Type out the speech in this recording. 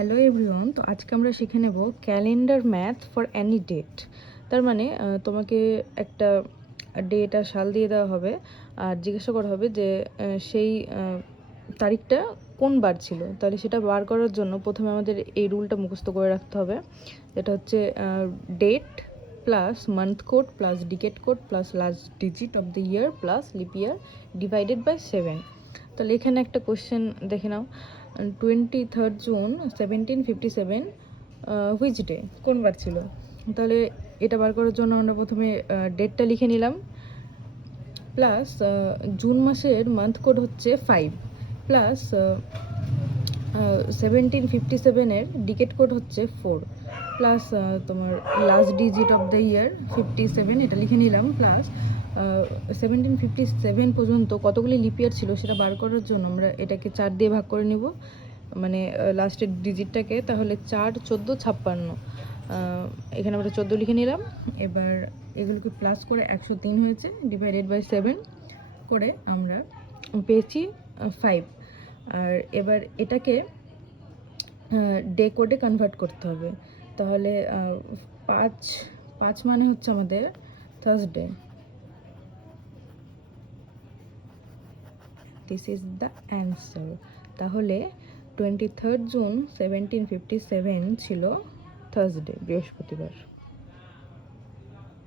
Hello everyone, তো আজকে আমরা শিখে নেব calendar math for any date. তার মানে তোমাকে একটা ডেট আর সাল দিয়ে দেওয়া হবে আর জিজ্ঞাসা করা হবে যে সেই তারিখটা কোন বার ছিল। তাহলে সেটা বার করার জন্য প্রথমে আমাদের এই রুলটা মুখস্থ করে রাখতে হবে, যেটা হচ্ছে date plus month code plus decade code plus last digit of the year plus leap year divided by 7। তাহলে এখানে একটা কোশ্চেন দেখে নাও, 23rd জুন 1757 হুইচ ডে, কোন বার ছিল। তাহলে এটা বার করার জন্য আমরা প্রথমে ডেটটা লিখে নিলাম, প্লাস জুন মাসের মান্থ কোড হচ্ছে 5, প্লাস 1757-এর ডিকেট কোড হচ্ছে 4, প্লাস তোমার লাস্ট ডিজিট অফ দ্য ইয়ার 57, এটা লিখে নিলাম, প্লাস 1757 পর্যন্ত কতগুলি লিপ ইয়ার ছিল সেটা বার করার জন্য আমরা এটাকে 4 দিয়ে ভাগ করে নেব, মানে লাস্টের ডিজিটটাকে। তাহলে 4, 14, 56, এখানে আমরা 14 লিখে নিলাম। এবার এগুলোকে প্লাস করে 103 হয়েছে, ডিভাইডেড বাই 7 করে আমরা পেয়েছি 5। আর এবার এটাকে ডে কোডে কনভার্ট করতে হবে। তাহলে 5 মানে হচ্ছে আমাদের Thursday. This is the answer. তাহলে 23rd জুন 1757 ছিল থার্সডে, বৃহস্পতিবার।